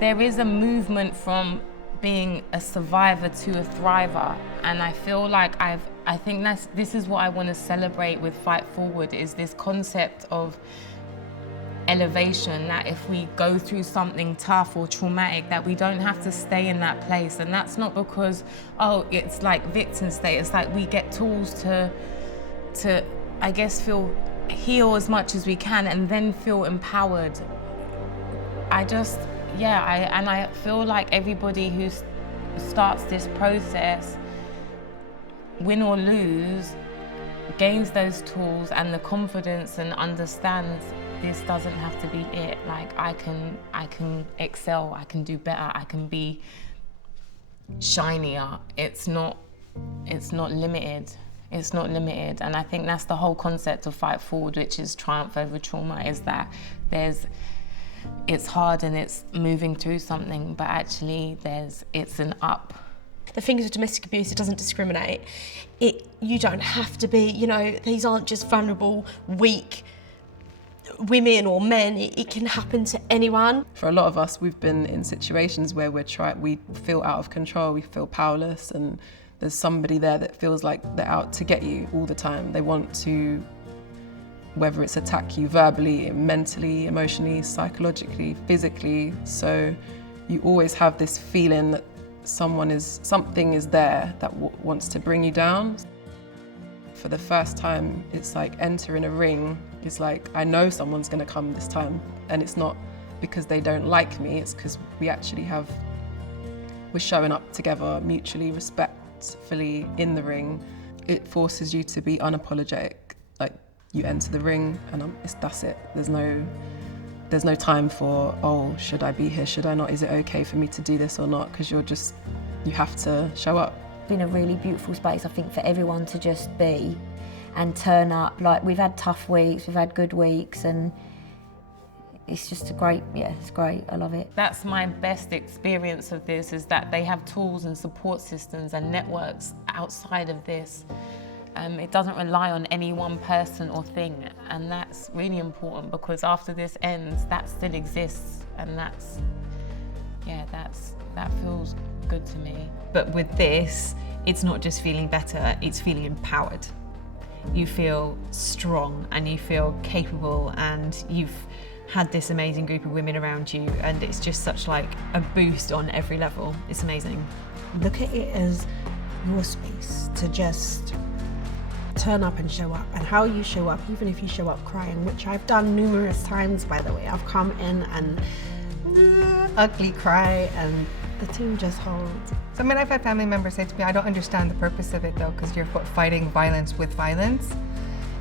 there is a movement from being a survivor to a thriver, and I feel like I think this is what I want to celebrate with Fight Forward, is this concept of elevation, that if we go through something tough or traumatic, that we don't have to stay in that place. And that's not because, oh, it's like victim state. It's like we get tools to I guess heal as much as we can and then feel empowered. I feel like everybody who starts this process, win or lose, gains those tools and the confidence and understands this doesn't have to be it. Like I can excel, I can do better, I can be shinier. It's not limited. It's not limited. And I think that's the whole concept of Fight Forward, which is triumph over trauma, is that it's hard and it's moving through something, but actually it's an up. The thing is with domestic abuse, it doesn't discriminate. You don't have to be, these aren't just vulnerable, weak women or men. It can happen to anyone. For a lot of us, we've been in situations where we feel out of control, we feel powerless, and there's somebody there that feels like they're out to get you all the time. They want to, whether it's attack you verbally, mentally, emotionally, psychologically, physically. So you always have this feeling that something is there that wants to bring you down. For the first time, it's like entering a ring. It's like, I know someone's gonna come this time. And it's not because they don't like me, it's because we're showing up together, mutually respectfully in the ring. It forces you to be unapologetic. Like, you enter the ring and that's it. There's no time for, oh, should I be here, should I not? Is it okay for me to do this or not? Because you have to show up. It's been a really beautiful space, I think, for everyone to just be and turn up. Like, we've had tough weeks, we've had good weeks, and it's just it's great, I love it. That's my best experience of this, is that they have tools and support systems and networks outside of this. It doesn't rely on any one person or thing, and that's really important, because after this ends, that still exists, and that feels good to me. But with this, it's not just feeling better, it's feeling empowered. You feel strong and you feel capable, and you've had this amazing group of women around you, and it's just such like a boost on every level. It's amazing. Look at it as your space to just turn up and show up, and how you show up, even if you show up crying, which I've done numerous times, by the way. I've come in and ugly cry, and the team just holds. So I've had family members say to me, I don't understand the purpose of it though, because you're fighting violence with violence.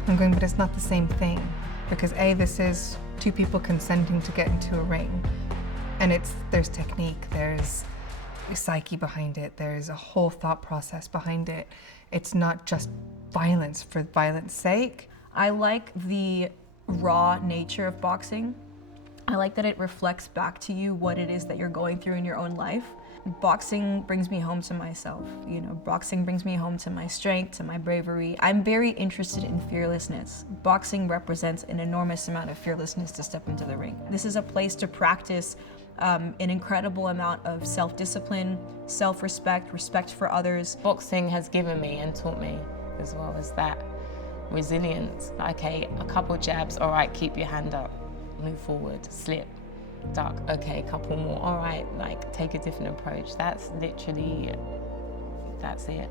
I'm going, but it's not the same thing, because this is two people consenting to get into a ring, and there's technique, there's psyche behind it, there's a whole thought process behind it. It's not just violence for violence sake. I like the raw nature of boxing. I like that it reflects back to you what it is that you're going through in your own life. Boxing brings me home to myself. Boxing brings me home to my strength, to my bravery. I'm very interested in fearlessness. Boxing represents an enormous amount of fearlessness to step into the ring. This is a place to practice an incredible amount of self-discipline, self-respect, respect for others. Boxing has given me and taught me as well as that resilience. Okay, a couple jabs, all right, keep your hand up, move forward, slip, duck, okay, couple more, all right, like take a different approach. That's it.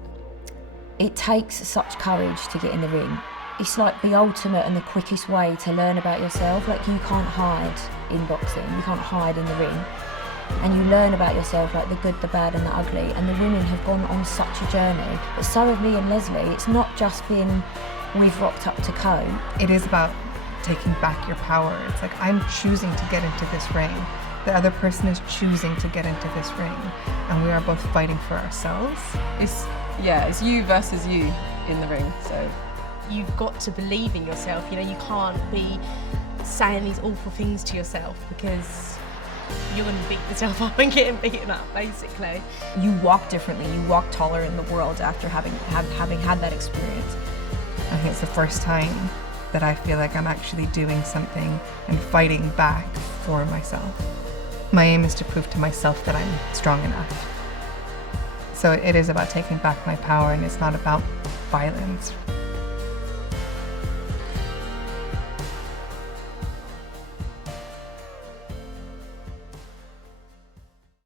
It takes such courage to get in the ring. It's like the ultimate and the quickest way to learn about yourself. Like, you can't hide in boxing, you can't hide in the ring. And you learn about yourself, like the good, the bad and the ugly. And the women have gone on such a journey, but so have me and Leslie. It's not just been, we've rocked up to comb. It is about taking back your power. It's like, I'm choosing to get into this ring. The other person is choosing to get into this ring. And we are both fighting for ourselves. It's you versus you in the ring, so. You've got to believe in yourself. You can't be saying these awful things to yourself, because you're going to beat yourself up and getting beaten up, basically. You walk differently, you walk taller in the world after having had that experience. I think it's the first time that I feel like I'm actually doing something and fighting back for myself. My aim is to prove to myself that I'm strong enough. So it is about taking back my power, and it's not about violence.